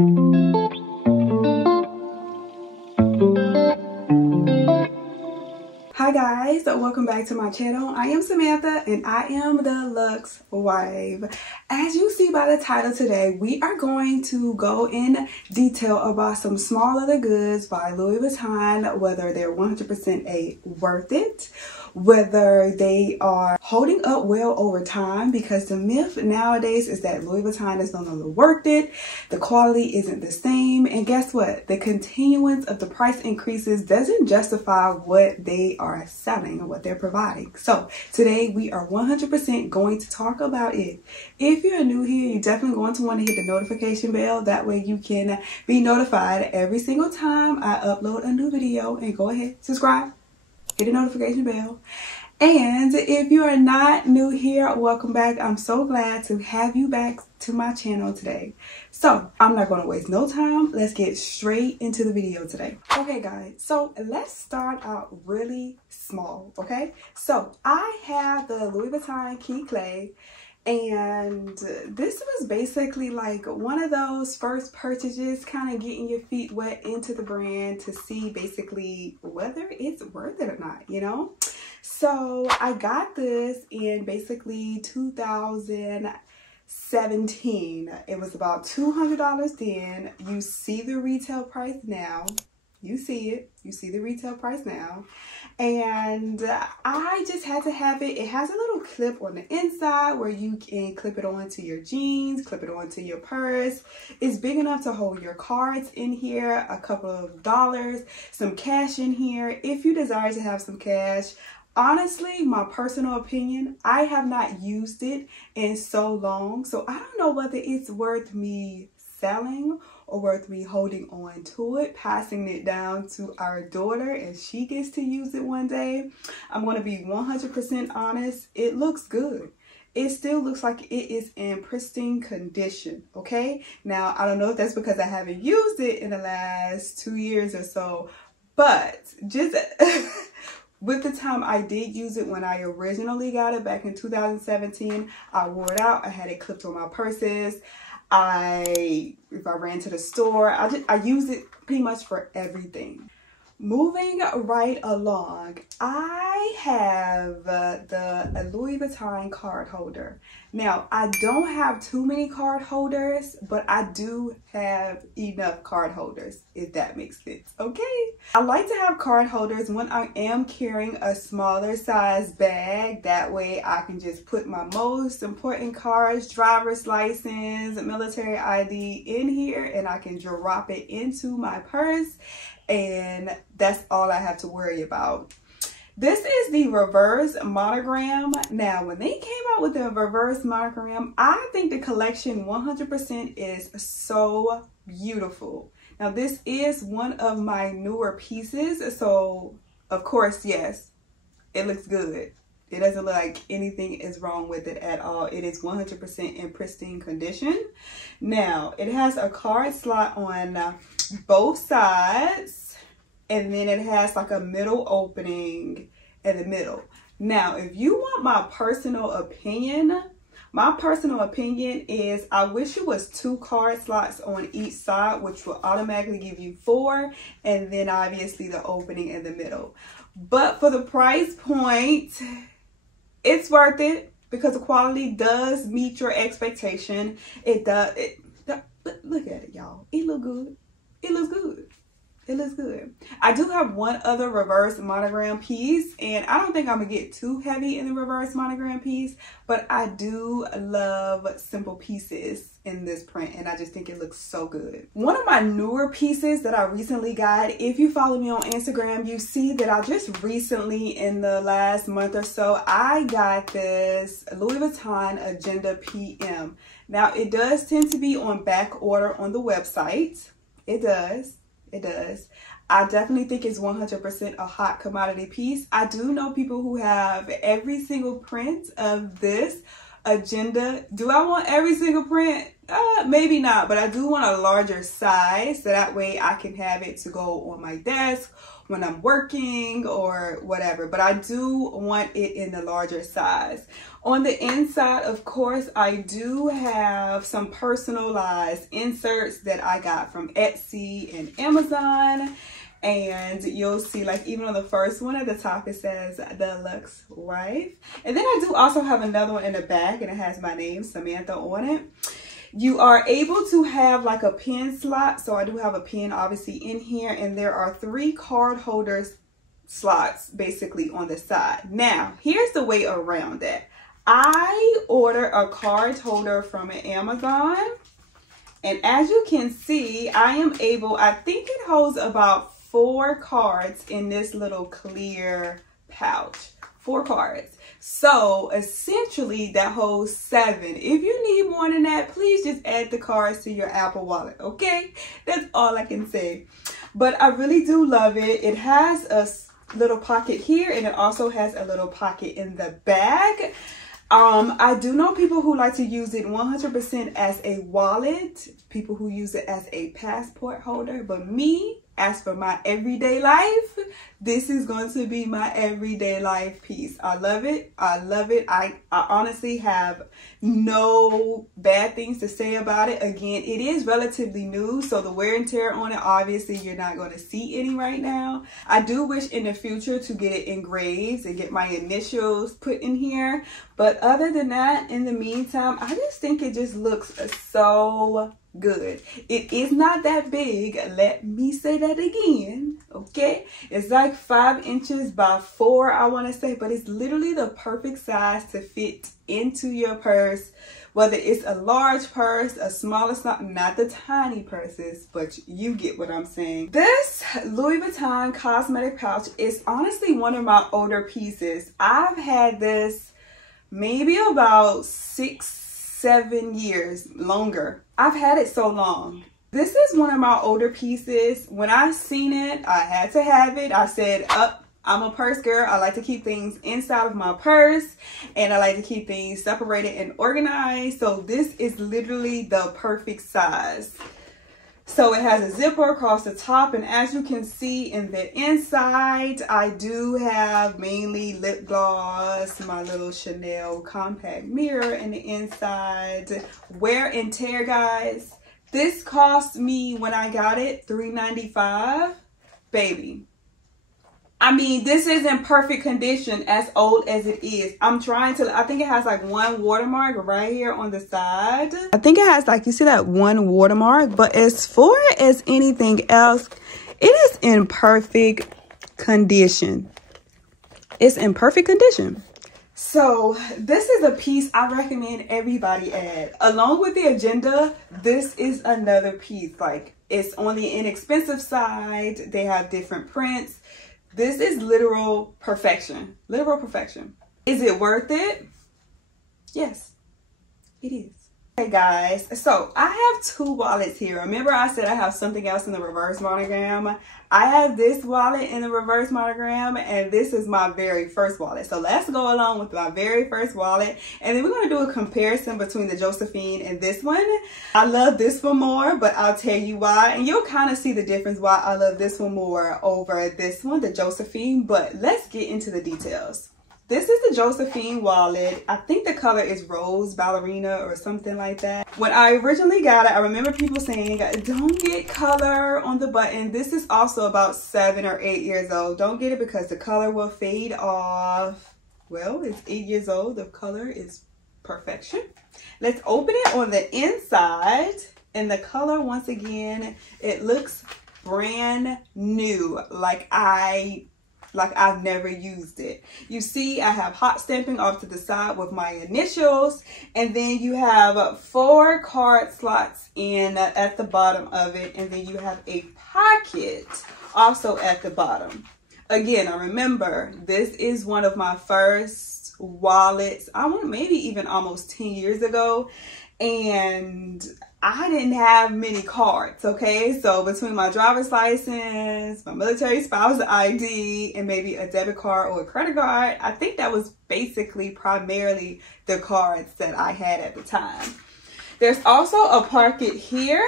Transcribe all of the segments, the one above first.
Hi guys, welcome back to my channel. I am Samantha and I am the Luxe wife. As you see by the title today, we are going to go in detail about some small leather goods by Louis Vuitton, whether they're 100% worth it, whether they are holding up well over time, because the myth nowadays is that Louis Vuitton is no longer worth it, the quality isn't the same, and guess what? The continuance of the price increases doesn't justify what they are selling or what they're providing. So today we are 100% going to talk about it. If you're new here, you're definitely going to want to hit the notification bell. That way you can be notified every single time I upload a new video, and go ahead, subscribe, hit the notification bell. And if you are not new here, welcome back. I'm so glad to have you back to my channel today. So I'm not going to waste no time. Let's get straight into the video today. Okay guys, so let's start out really small. Okay, so I have the Louis Vuitton Key Clay, and this was basically like one of those first purchases, kind of getting your feet wet into the brand to see basically whether it's worth it or not, you know. So I got this in basically 2017. It was about $200 then. You see the retail price now. You see it. You see the retail price now. And I just had to have it. It has a little clip on the inside where you can clip it onto your jeans, clip it onto your purse. It's big enough to hold your cards in here, a couple of dollars, some cash in here if you desire to have some cash. Honestly, my personal opinion, I have not used it in so long, so I don't know whether it's worth me selling or worth me holding on to it, passing it down to our daughter and she gets to use it one day. I'm going to be 100% honest. It looks good. It still looks like it is in pristine condition, okay? Now, I don't know if that's because I haven't used it in the last 2 years or so, but just with the time I did use it when I originally got it back in 2017, I wore it out. I had it clipped on my purses. If I ran to the store, I use it pretty much for everything. Moving right along, I have the Louis Vuitton card holder. Now, I don't have too many card holders, but I do have enough card holders, if that makes sense, okay? I like to have card holders when I am carrying a smaller size bag. That way I can just put my most important cards, driver's license, military ID in here, and I can drop it into my purse. And that's all I have to worry about. This is the reverse monogram. Now, when they came out with the reverse monogram, I think the collection 100% is so beautiful. Now, this is one of my newer pieces, so of course, yes, it looks good. It doesn't look like anything is wrong with it at all. It is 100% in pristine condition. Now, it has a card slot on both sides, and then it has like a middle opening in the middle. Now, if you want my personal opinion is I wish it was 2 card slots on each side, which will automatically give you 4, and then obviously the opening in the middle. But for the price point, it's worth it because the quality does meet your expectation. It does. Look at it, y'all. It look good. It looks good. It looks good. I do have one other reverse monogram piece, and I don't think I'm gonna get too heavy in the reverse monogram piece, but I do love simple pieces in this print, and I just think it looks so good. One of my newer pieces that I recently got, if you follow me on Instagram, you see that I just recently, in the last month or so, I got this Louis Vuitton Agenda PM. Now, it does tend to be on back order on the website. It does. It does. I definitely think it's 100% a hot commodity piece. I do know people who have every single print of this agenda. Do I want every single print? Maybe not, but I do want a larger size so that way I can have it to go on my desk when I'm working or whatever. But I do want it in the larger size. On the inside, of course, I do have some personalized inserts that I got from Etsy and Amazon. And you'll see, like, even on the first one at the top, it says the Luxe wife. And then I do also have another one in the back, and it has my name, Samantha, on it. You are able to have like a pen slot. So I do have a pen obviously in here, and there are 3 card holders slots basically on the side. Now, here's the way around that. I ordered a card holder from Amazon, and as you can see, I am able, I think it holds about 4 cards in this little clear pouch. 4 cards. So essentially that holds 7. If you need more than that, please just add the cards to your Apple Wallet, okay? That's all I can say. But I really do love it. It has a little pocket here, and it also has a little pocket in the back. I do know people who like to use it 100% as a wallet, people who use it as a passport holder, but me, as for my everyday life, this is going to be my everyday life piece. I love it. I love it. I honestly have no bad things to say about it. Again, it is relatively new, so the wear and tear on it, obviously you're not going to see any right now. I do wish in the future to get it engraved and get my initials put in here. But other than that, in the meantime, I just think it just looks so good. It is not that big. Let me say that again, okay? It's like 5 inches by 4, I want to say, but it's literally the perfect size to fit into your purse, whether it's a large purse, a smaller, not the tiny purses, but you get what I'm saying. This Louis Vuitton cosmetic pouch is honestly one of my older pieces. I've had this maybe about 6-7 years, longer. I've had it so long. This is one of my older pieces. When I seen it, I had to have it. I said, I'm a purse girl. I like to keep things inside of my purse, and I like to keep things separated and organized. So this is literally the perfect size. So it has a zipper across the top, and as you can see in the inside, I do have mainly lip gloss, my little Chanel compact mirror in the inside. Wear and tear, guys. This cost me, when I got it, $3.95. Baby, I mean, this is in perfect condition, as old as it is. I'm trying to, I think it has like 1 watermark right here on the side. I think it has like, you see that 1 watermark, but as far as anything else, it is in perfect condition. It's in perfect condition. So this is a piece I recommend everybody add. Along with the agenda, this is another piece. Like, it's on the inexpensive side. They have different prints. This is literal perfection. Literal perfection. Is it worth it? Yes, it is. Okay guys, so I have 2 wallets here. Remember I said I have something else in the reverse monogram? I have this wallet in the reverse monogram, and this is my very first wallet. So let's go along with my very first wallet, and then we're going to do a comparison between the Josephine and this one. I love this one more, but I'll tell you why, and you'll kind of see the difference why I love this one more over this one, the Josephine. But let's get into the details. This is the Josephine wallet. I think the color is Rose Ballerina or something like that. When I originally got it, I remember people saying, don't get color on the button. This is also about 7 or 8 years old. Don't get it because the color will fade off. Well, it's 8 years old. The color is perfection. Let's open it on the inside. And the color, once again, it looks brand new. Like I've never used it. You see, I have hot stamping off to the side with my initials, and then you have 4 card slots in at the bottom of it, and then you have a pocket also at the bottom. Again, I remember this is one of my first wallets. I want maybe even almost 10 years ago, and I didn't have many cards, okay? So between my driver's license, my military spouse ID, and maybe a debit card or a credit card, I think that was basically primarily the cards that I had at the time. There's also a pocket here,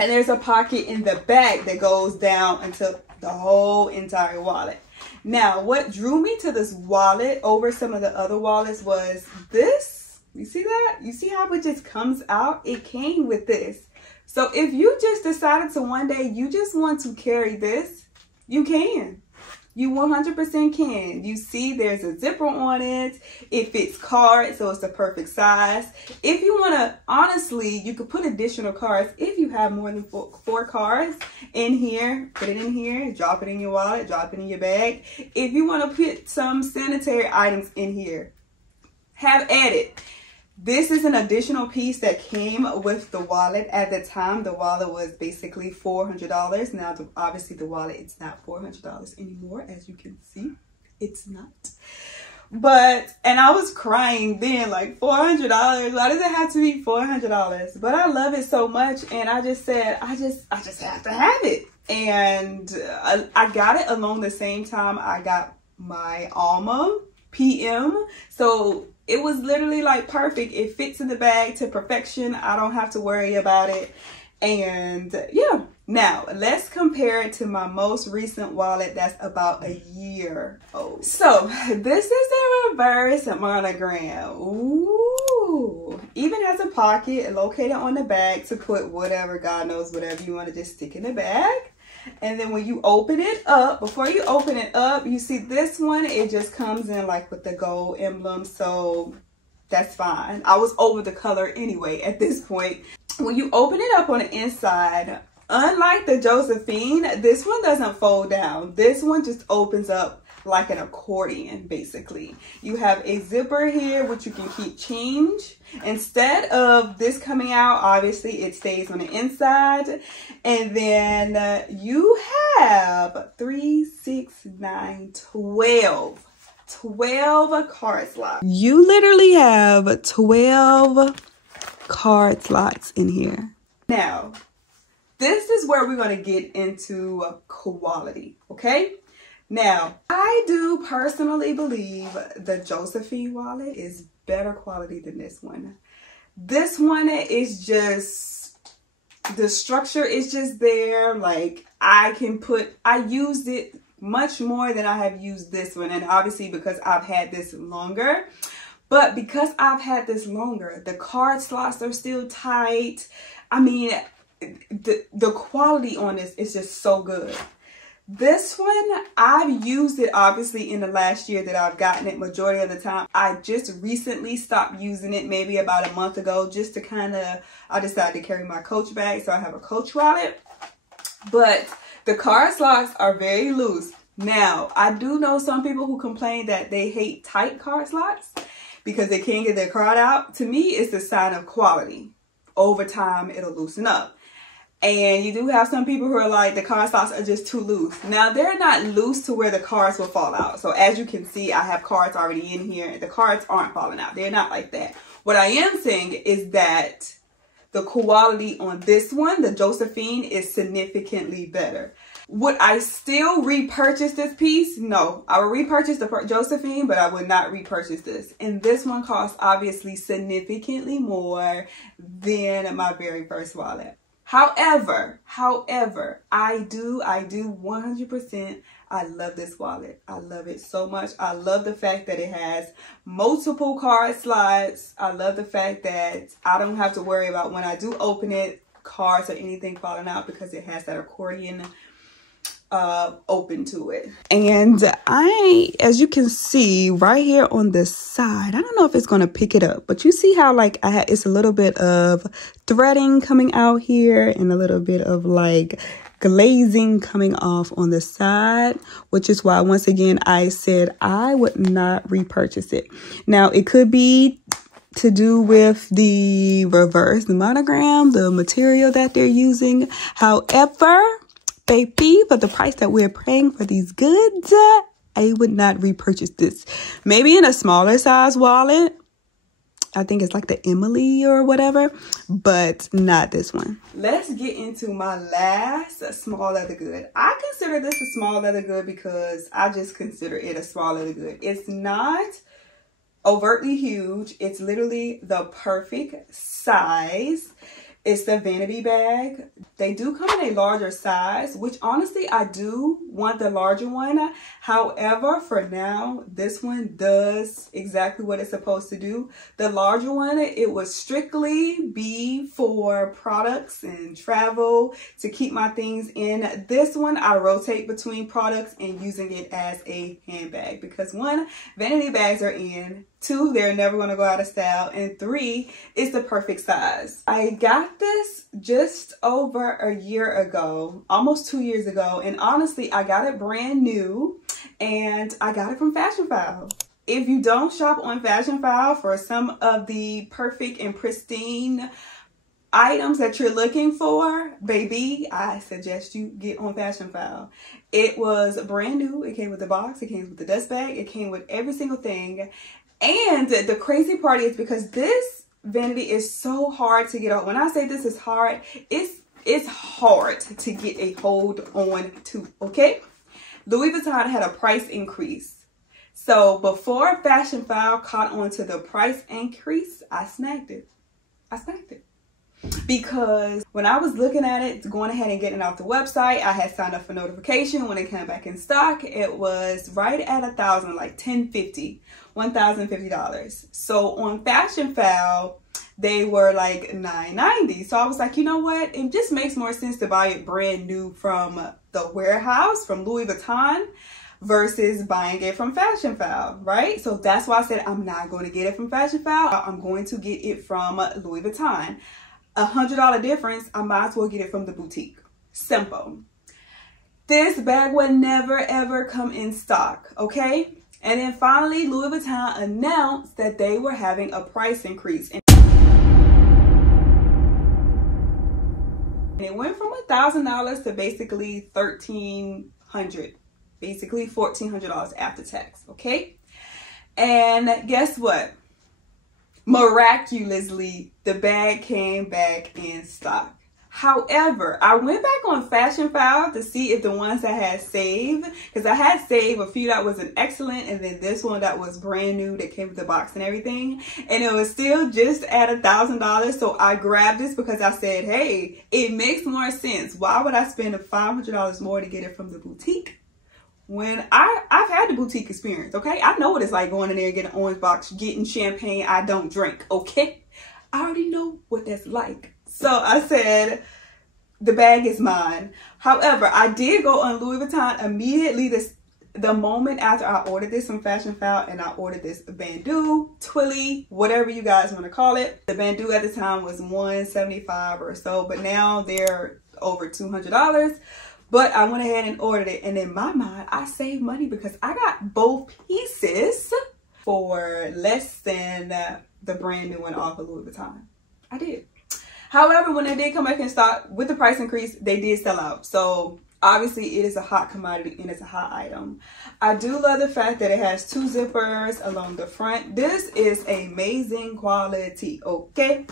and there's a pocket in the back that goes down into the whole entire wallet. Now, what drew me to this wallet over some of the other wallets was this. You see that? You see how it just comes out? It came with this. So if you just decided to one day you just want to carry this, you can. You 100% can. You see there's a zipper on it. It fits cards, so it's the perfect size. If you want to, honestly, you could put additional cards. If you have more than four cards in here, put it in here, drop it in your wallet, drop it in your bag. If you want to put some sanitary items in here, have at it. This is an additional piece that came with the wallet. At the time, the wallet was basically $400. Now, obviously, the wallet, it's not $400 anymore. As you can see, it's not. But, and I was crying then, like, $400? Why does it have to be $400? But I love it so much. And I just said, I just have to have it. And I got it along the same time I got my Alma PM. So it was literally like perfect. It fits in the bag to perfection. I don't have to worry about it. And yeah, now let's compare it to my most recent wallet that's about a year old. So this is the reverse monogram. Ooh, even has a pocket located on the back to put whatever, God knows, whatever you want to just stick in the bag. And then when you open it up, before you open it up, you see this one, it just comes in like with the gold emblem. So that's fine. I was over the color anyway at this point. When you open it up on the inside, unlike the Josephine, this one doesn't fold down. This one just opens up like an accordion, basically. You have a zipper here, which you can keep change. Instead of this coming out, obviously it stays on the inside. And then you have 3, 6, 9, 12 card slots. You literally have 12 card slots in here. Now, this is where we're going to get into quality, okay? Now, I do personally believe the Josephine wallet is better quality than this one. This one is just, the structure is just there. Like, I used it much more than I have used this one. And obviously because I've had this longer. But because I've had this longer, the card slots are still tight. I mean, the quality on this is just so good. This one, I've used it obviously in the last year that I've gotten it majority of the time. I just recently stopped using it maybe about a month ago just to kind of, I decided to carry my Coach bag. So I have a Coach wallet. But the card slots are very loose. Now, I do know some people who complain that they hate tight card slots because they can't get their card out. To me, it's a sign of quality. Over time, it'll loosen up. And you do have some people who are like, the card slots are just too loose. Now, they're not loose to where the cards will fall out. So as you can see, I have cards already in here. The cards aren't falling out. They're not like that. What I am saying is that the quality on this one, the Josephine, is significantly better. Would I still repurchase this piece? No. I would repurchase the Josephine, but I would not repurchase this. And this one costs obviously significantly more than my very first wallet. However, I do 100%. I love this wallet. I love it so much. I love the fact that it has multiple card slots. I love the fact that I don't have to worry about when I do open it, cards or anything falling out because it has that accordion open to it. And as you can see right here on the side, I don't know if it's going to pick it up, but you see how like it's a little bit of threading coming out here and a little bit of like glazing coming off on the side, which is why once again I said I would not repurchase it. Now it could be to do with the reverse monogram, the material that they're using. However, baby, for the price that we're paying for these goods, I would not repurchase this. Maybe in a smaller size wallet, I think it's like the Emily or whatever, but not this one. Let's get into my last small leather good. I consider this a small leather good because I just consider it a small leather good. It's not overtly huge. It's literally the perfect size. It's the vanity bag. They do come in a larger size, which honestly, I do want the larger one. However, for now, this one does exactly what it's supposed to do. The larger one, it would strictly be for products and travel to keep my things in. This one, I rotate between products and using it as a handbag because 1, vanity bags are in. 2, they're never going to go out of style. And 3, it's the perfect size. I got this just over a year ago, almost 2 years ago. And honestly, I got it brand new and I got it from Fashion File. If you don't shop on Fashion File for some of the perfect and pristine items that you're looking for, baby, I suggest you get on Fashion File. It was brand new. It came with the box. It came with the dust bag. It came with every single thing. And the crazy part is because this vanity is so hard to get on. When I say this is hard, it's hard to get a hold on to, okay? Louis Vuitton had a price increase. So before Fashion File caught on to the price increase, I snagged it. Because when I was looking at it, going ahead and getting off the website, I had signed up for notification. When it came back in stock, it was right at $1,000, like $1,050. So on Fashion File, they were like $9.90. So I was like, you know what? It just makes more sense to buy it brand new from the warehouse, from Louis Vuitton, versus buying it from Fashion File, right? So that's why I said I'm not going to get it from Fashion File. I'm going to get it from Louis Vuitton. $100 difference, I might as well get it from the boutique. Simple. This bag would never ever come in stock, okay? And then finally, Louis Vuitton announced that they were having a price increase. And it went from $1,000 to basically $1,300, basically $1,400 after tax, okay? And guess what? Miraculously, the bag came back in stock. However, I went back on Fashion File to see if the ones I had saved, because I had saved a few that was an excellent, and then this one that was brand new that came with the box and everything, and it was still just at $1,000. So I grabbed this because I said, hey, it makes more sense. Why would I spend $500 more to get it from the boutique? When I've had the boutique experience, okay? I know what it's like going in there, getting an orange box, getting champagne I don't drink, okay? I already know what that's like. So I said, the bag is mine. However, I did go on Louis Vuitton immediately the moment after I ordered this from Fashion File, and I ordered this bandeau, twilly, whatever you guys want to call it. The bandeau at the time was $175 or so, but now they're over $200. But I went ahead and ordered it, and in my mind, I saved money because I got both pieces for less than the brand new one off of Louis Vuitton. I did. However, when they did come back in stock with the price increase, they did sell out. So obviously, it is a hot commodity and it's a hot item. I do love the fact that it has 2 zippers along the front. This is amazing quality, okay?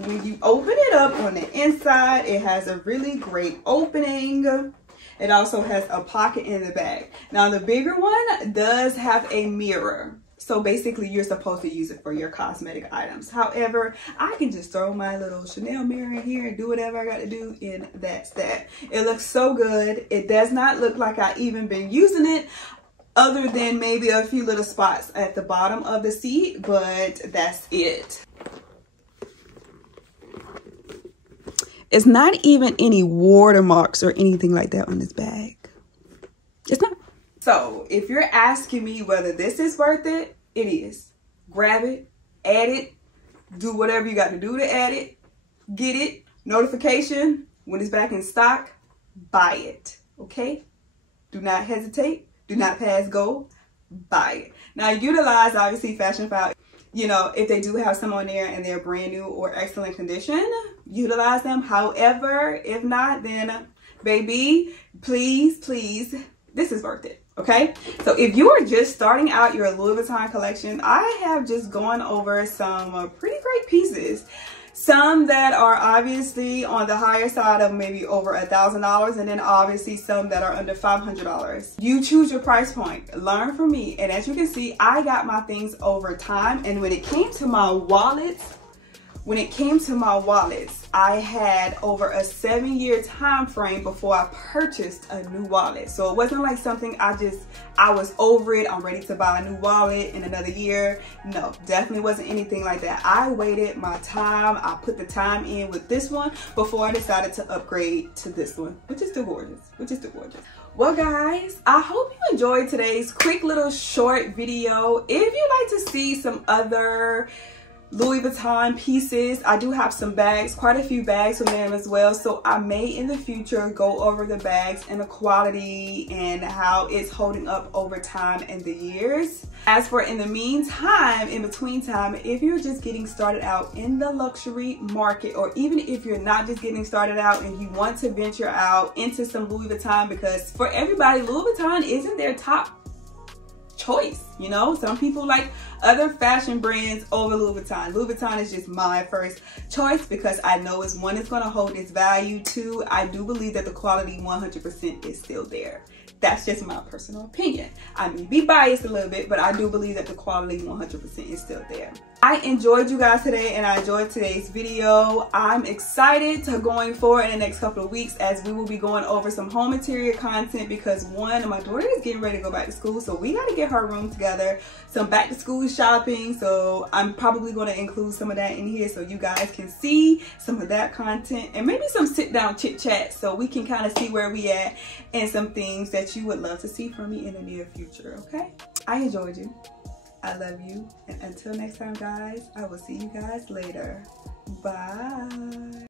When you open it up on the inside, it has a really great opening. It also has a pocket in the back. Now, the bigger one does have a mirror. So basically, you're supposed to use it for your cosmetic items. However, I can just throw my little Chanel mirror in here and do whatever I got to do, and that's that. It looks so good. It does not look like I even been using it, other than maybe a few little spots at the bottom of the seat, but that's it. It's not even any watermarks or anything like that on this bag. It's not. So if you're asking me whether this is worth it, it is. Grab it, add it, do whatever you got to do to add it, get it, notification, when it's back in stock, buy it, okay? Do not hesitate, do not pass go, buy it. Now utilize, obviously, Fashion File. You know, if they do have some on there and they're brand new or excellent condition, utilize them. However, if not, then baby, please, please this is worth it, okay? So if you are just starting out your Louis Vuitton collection, I have just gone over some pretty great pieces. Some that are obviously on the higher side of maybe over $1,000, and then obviously some that are under $500. You choose your price point, learn from me. And as you can see, I got my things over time. And when it came to my wallets, I had over a 7-year time frame before I purchased a new wallet. So it wasn't like something I was over it, I'm ready to buy a new wallet in another year. No, definitely wasn't anything like that. I waited my time, I put the time in with this one before I decided to upgrade to this one, which is still gorgeous, Well guys, I hope you enjoyed today's quick little short video. If you'd like to see some other Louis Vuitton pieces, I do have some bags, quite a few bags from them as well. So I may in the future go over the bags and the quality and how it's holding up over time and the years. As for in the meantime, in between time, if you're just getting started out in the luxury market, or even if you're not just getting started out and you want to venture out into some Louis Vuitton, because for everybody, Louis Vuitton isn't their top choice. You know, some people like other fashion brands over Louis Vuitton. Louis Vuitton is just my first choice because I know it's one, it's going to hold its value. Two, I do believe that the quality 100% is still there. That's just my personal opinion. I may be biased a little bit, but I do believe that the quality 100% is still there. I enjoyed you guys today, and I enjoyed today's video. I'm excited to going forward in the next couple of weeks as we will be going over some home interior content, because one, my daughter is getting ready to go back to school, so we got to get her room together. Some back to school shopping, so I'm probably going to include some of that in here so you guys can see some of that content, and maybe some sit down chit chat so we can kind of see where we at and some things that you would love to see from me in the near future. Okay, I enjoyed you, I love you, and until next time guys, I will see you guys later. Bye.